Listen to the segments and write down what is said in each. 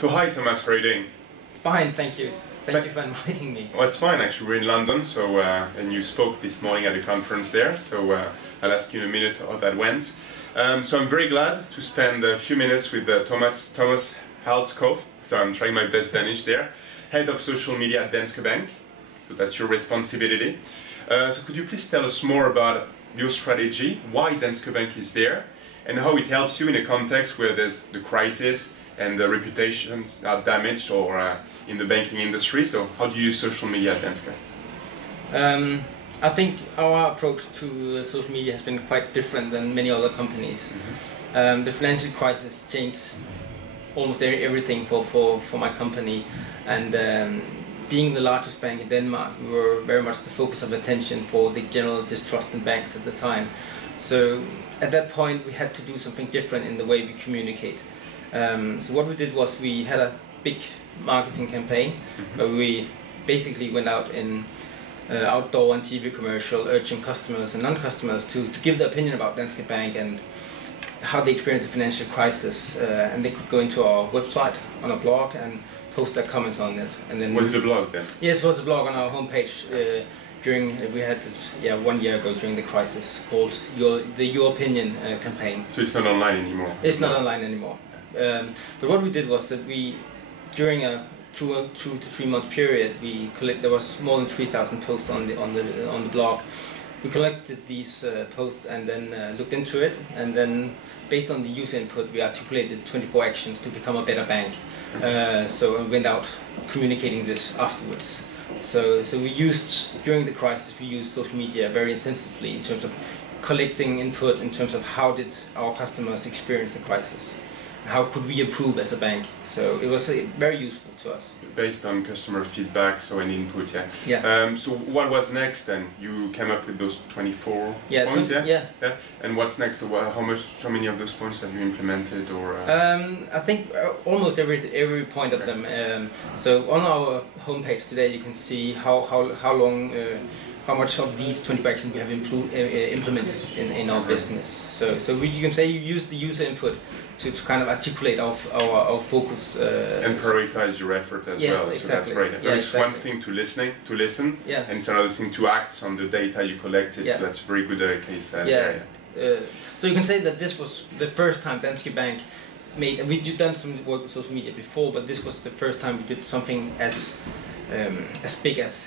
So hi Thomas, how are you doing? Fine, thank you. Thank you for inviting me. Well, it's fine actually, we're in London, so and you spoke this morning at a conference there, so I'll ask you in a minute how that went. So I'm very glad to spend a few minutes with Thomas Halskov, so I'm trying my best Danish there, Head of Social Media at Danske Bank, so that's your responsibility. So could you please tell us more about your strategy, why Danske Bank is there, and how it helps you in a context where there's the crisis and the reputations are damaged or in the banking industry. So how do you use social media at Danske? I think our approach to social media has been quite different than many other companies. Mm-hmm. The financial crisis changed almost everything for my company, and being the largest bank in Denmark, we were very much the focus of attention for the general distrust in banks at the time. So at that point we had to do something different in the way we communicate. So what we did was we had a big marketing campaign, mm-hmm. where we basically went out in outdoor and TV commercial urging customers and non-customers to give their opinion about Danske Bank and how they experienced the financial crisis, and they could go into our website on a blog and post their comments on it. And then was it a blog then? Yes, it was a blog on our homepage. We had it 1 year ago during the crisis, called Your Opinion campaign. So it's not online anymore? It's not online anymore. But what we did was that during a 2 to 3 month period, there was more than 3,000 posts on the blog. We collected these posts and then looked into it, and then based on the user input, we articulated 24 actions to become a better bank. So we went out communicating this afterwards. So during the crisis, we used social media very intensively in terms of collecting input, in terms of how did our customers experience the crisis. How could we improve as a bank? So it was very useful to us. Based on customer feedback, so any input, yeah. Yeah. So what was next then? You came up with those 24 points, yeah? Yeah. And what's next? How many of those points have you implemented, or? I think almost every point of them. So on our homepage today, you can see how much of these 24 actions we have implemented in our business. So you can say you use the user input to kind of articulate our focus and prioritize your effort as well. Exactly. So that's great. Yeah, it's one thing to listen, yeah. And it's another thing to act on the data you collected. Yeah. So that's a very good case. So you can say that this was the first time Danske Bank we've done some work with social media before, but this was the first time we did something as big as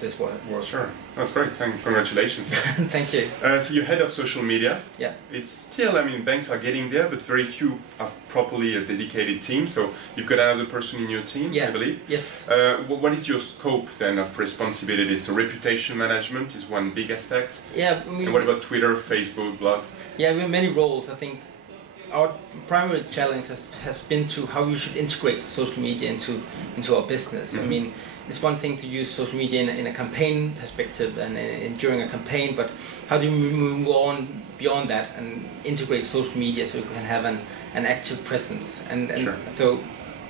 this was. Sure, that's great. Congratulations. Thank you. So you're head of social media. Yeah. It's still, banks are getting there, but very few have properly a dedicated team. So you've got another person in your team, yeah. I believe. Yes. What is your scope then of responsibility? So reputation management is one big aspect. Yeah. And what about Twitter, Facebook, blogs? Yeah, we have many roles. I think our primary challenge has been to how you should integrate social media into our business. Mm-hmm. It's one thing to use social media in a campaign perspective and during a campaign, but how do you move on beyond that and integrate social media so you can have an active presence? And sure. So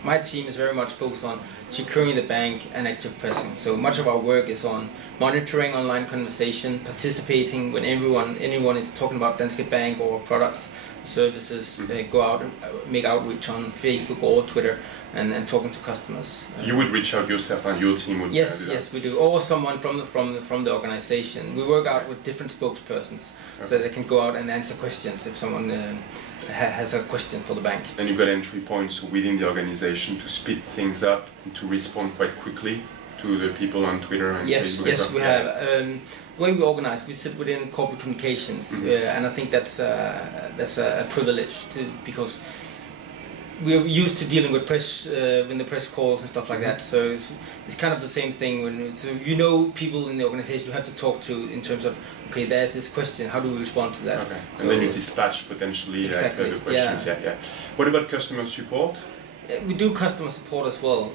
my team is very much focused on securing the bank an active presence. So much of our work is on monitoring online conversation, participating when anyone is talking about Danske Bank or products, services, mm-hmm. Go out and make outreach on Facebook or Twitter and talking to customers. You would reach out yourself and your team would do that? Yes, we do. Or someone from the organization. We work out with different spokespersons, okay. So they can go out and answer questions if someone has a question for the bank. And you've got entry points within the organization to speed things up and to respond quite quickly to the people on Twitter and Facebook? Yes, we have. The way we organize, we sit within corporate communications, mm-hmm. And I think that's a privilege because we're used to dealing with press when the press calls and stuff like mm-hmm. that. So it's kind of the same thing. So people in the organization you have to talk to in terms of, okay, there's this question, how do we respond to that? Okay. And then you dispatch potentially exactly. The questions. Yeah. What about customer support? We do customer support as well.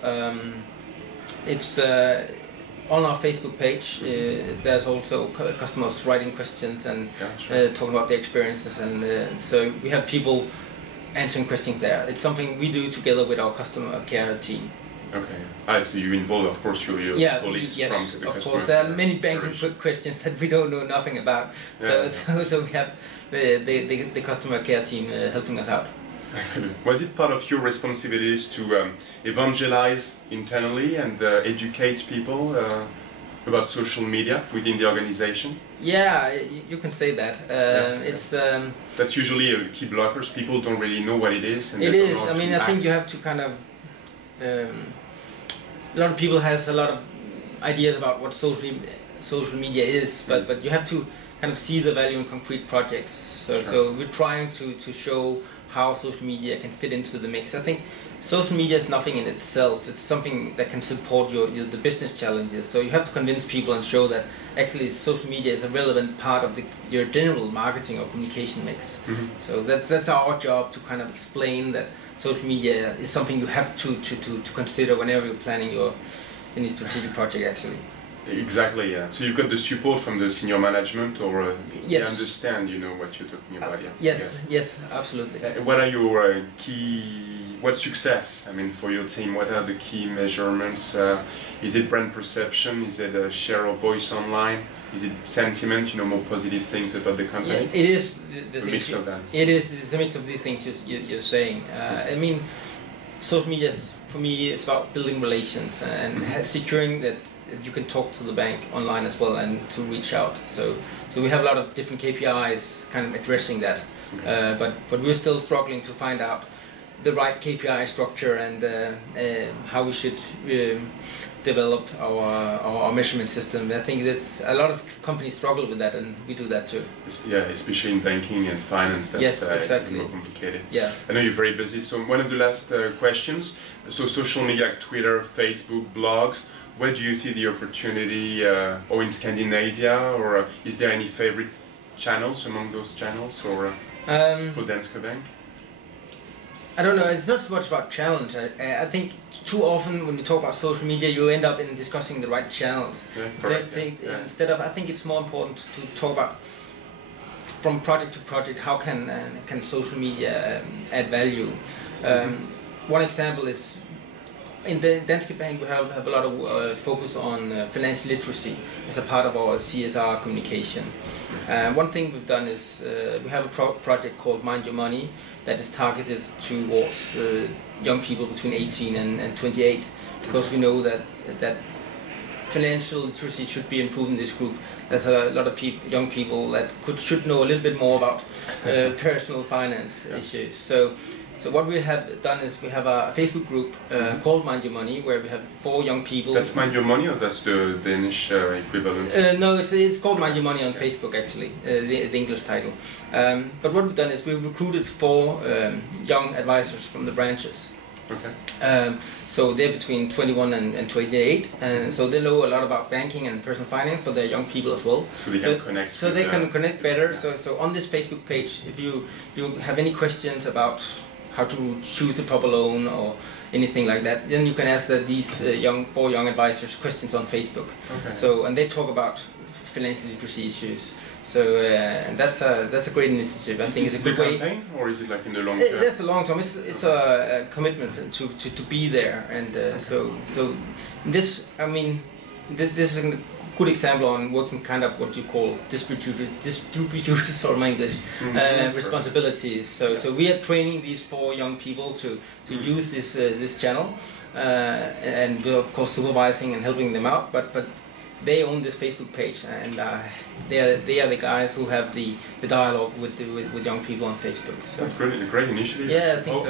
It's on our Facebook page. There's also customers writing questions and talking about their experiences, and so we have people answering questions there. It's something we do together with our customer care team. Okay. So you involve, of course, your colleagues from the customer. Of course, there are many banking questions that we don't know nothing about. So we have the customer care team helping us out. Was it part of your responsibilities to evangelize internally and educate people about social media within the organization? Yeah, you can say that. It's that's usually a key blockers. People don't really know what it is. And it they don't is. know how I mean, to I think act. you have to kind of. A lot of people has a lot of ideas about what social media is, but you have to kind of see the value in concrete projects. So we're trying to show how social media can fit into the mix. I think social media is nothing in itself. It's something that can support the business challenges. So you have to convince people and show that actually social media is a relevant part of your general marketing or communication mix. Mm-hmm. So that's our job, to kind of explain that social media is something you have to consider whenever you're planning any strategic project actually. Exactly, yeah. So you've got the support from the senior management, or yes. they understand, what you're talking about, yeah? Yes, absolutely. What are your what's success, for your team? What are the key measurements? Is it brand perception? Is it a share of voice online? Is it sentiment, more positive things about the company? Yeah, it is the mix of them. It's a mix of these things you're saying. Social media, for me, it's about building relations and securing that you can talk to the bank online as well and to reach out. So we have a lot of different KPIs kind of addressing that. Okay. But we're still struggling to find out the right KPI structure and how we should develop our measurement system. I think there's a lot of companies struggle with that, and we do that too. Yeah, especially in banking and finance, that's yes, exactly. More complicated. Yeah. I know you're very busy, so one of the last questions. So social media like Twitter, Facebook, blogs, where do you see the opportunity, or in Scandinavia, or is there any favorite channels among those channels, or for Danske Bank? I don't know, it's not so much about challenge. I think too often when you talk about social media, you end up in discussing the right channels. Yeah, correct, Instead of, I think it's more important to talk about from project to project, how can social media add value. One example is, in the Danske Bank we have a lot of focus on financial literacy as a part of our CSR communication. One thing we've done is we have a project called Mind Your Money that is targeted towards young people between 18 and 28, because we know that financial literacy should be improved in this group. There's a lot of young people that should know a little bit more about personal finance issues. So what we have done is we have a Facebook group called Mind Your Money, where we have 4 young people. That's Mind Your Money, or that's the Danish equivalent? No, it's called Mind Your Money on Facebook actually, the English title. But what we've done is we've recruited 4 young advisors from the branches. Okay. So they're between 21 and 28, and so they know a lot about banking and personal finance, but they're young people as well. So they can connect. So they can connect better. So on this Facebook page, if you have any questions about how to choose a proper loan or anything like that, then you can ask these 4 young advisors questions on Facebook. Okay. And they talk about financial literacy issues. So and that's a great initiative. I think it's a good way. Campaign, or is it like in the long term? That's a long term. It's a commitment to be there, and so this, this is a good example on working kind of what you call distributors or my English responsibilities. So we are training these 4 young people to use this channel, and we're of course supervising and helping them out, but they own this Facebook page, and they are the guys who have the dialogue with young people on Facebook. So that's great, a great initiative. Yeah, I think so.